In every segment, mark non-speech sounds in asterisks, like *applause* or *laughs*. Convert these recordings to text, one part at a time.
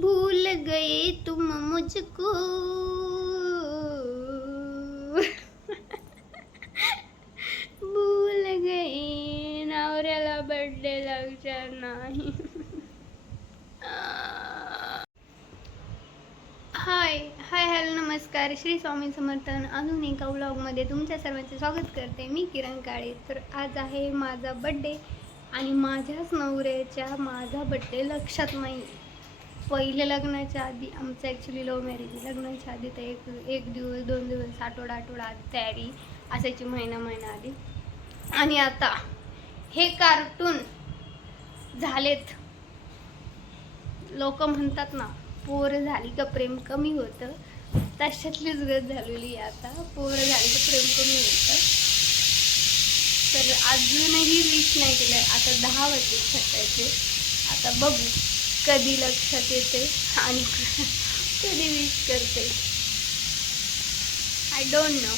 भूल गए तुम मुझको। भूल गए नवऱ्याला बर्थडे लागणार नाही. हाय हाय हॅलो नमस्कार. श्री स्वामी समर्थन अजून एका व्लॉगमध्ये तुमच्या सर्वांचे स्वागत करते मी किरण काळे. तर आज आहे माझा बड्डे आणि माझ्याच नवऱ्याच्या माझा बड्डे लक्षात नाही. पहिले लग्नाच्या आधी आमचं ॲक्च्युली लव्ह मॅरेज लग्नाच्या आधी तर एक एक दिवस दोन दिवस आठवडा आठवडा आधी तयारी असायची महिना महिना आधी. आणि आता हे कार्टून झालेत. लोक म्हणतात ना पोर झाली का प्रेम कमी होतं. तशातलीच गत झालेली आहे आता. पोर झाली का प्रेम कमी होतं. तर अजूनही विश नाही केलं आता दहा वाजले सकाळचे आता बघू. कधी लक्षात येते आणि कधी विश करते. आय डोंट नो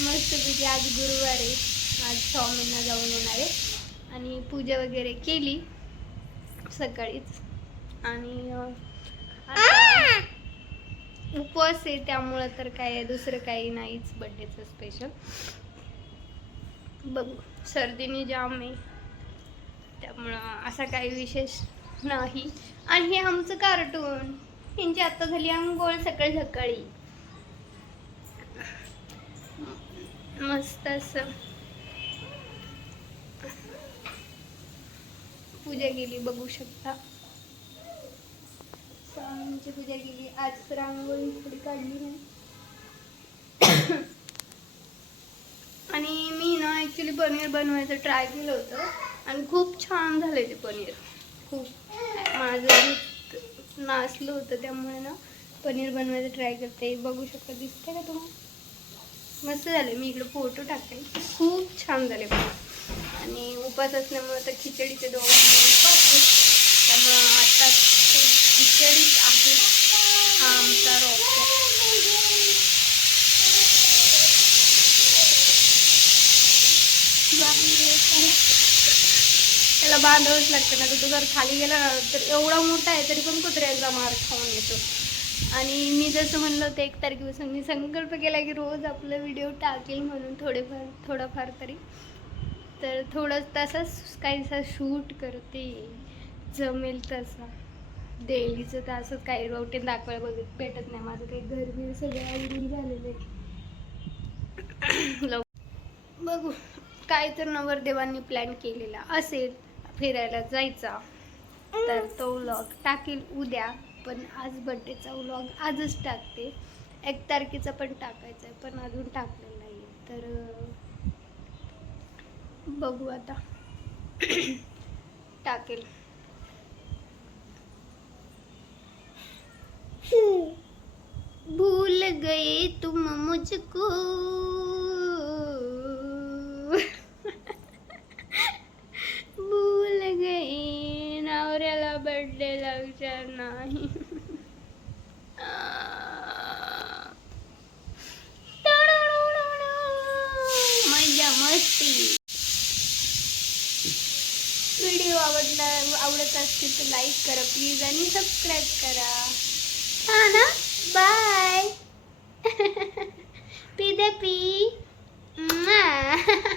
मस्तपैकी आज गुरुवार. आहे आज स्वामींना जाऊन येणार आहे. आणि पूजा वगैरे केली सकाळीच. आणि उपवास आहे त्यामुळं तर काय दुसरं काही नाहीच. बड्डेचं स्पेशल बघू. सर्दीने जाम आहे. त्यामुळं असा काही विशेष नाही. आणि हे आमचं कार्टून. यांची आत्ता झाली आंघोळ सकाळी सकाळी. मस्त असं. पूजा केली बघू शकता. स्वामींची पूजा केली. आज तर आंघोळी थोडी काढली नाही. *coughs* आणि मी ना ॲक्च्युली पनीर बनवायचं ट्राय केलं होतं. आणि खूप छान झाले ते पनीर. खूप माझं दूध नासलं होतं त्यामुळे ना पनीर बनवायचं ट्राय करते. बघू शकता दिसते का तुम्हाला? मस्त झाले मी इकडे फोटो टाकते. खूप छान झाले पण आणि उपास असल्यामुळे तर खिचडीचे दोघांमध्ये त्यामुळं आता खिचडीच आहे हा आमचा रोजचा त्याला बांधावंच लागतं. ना तर तो जर खाली गेला ना तर एवढा मोठा आहे तरी पण कुत्र्याचा मार खाऊन येतो. आणि मी जसं म्हणलं होतं एक तारखेपासून मी संकल्प केला की रोज आपलं व्हिडिओ टाकेल म्हणून थोडेफार थोडाफार तरी. तर थोडं तसाच काहीसा शूट करते. जमेल तसं. डेलीचं तर असंच काही रोटीन दाखवायला बघत भेटत नाही. माझं काही घरबीर सगळं आवडून झालेलं आहे. लव- *clears throat* बघू. काय तर नवरदेवांनी प्लॅन केलेला असेल. फिरायला जायचा. तर तो व्लॉग टाकेल उद्या पण आज बड्डेचा व्लॉग आजच टाकते. एक तारखेचा पण टाकायचा आहे पण अजून टाकलेला नाही तर बघू आता. *coughs* टाकेल. भूल गए तुम मुझको भूल गए नवऱ्याला बर्थडे लागणार नाही. मजा मस्ती. व्हिडिओ आवडला आवडत असतील तर लाईक करा प्लीज आणि सबस्क्राईब करा. हा ना? By *laughs* P they P. *laughs*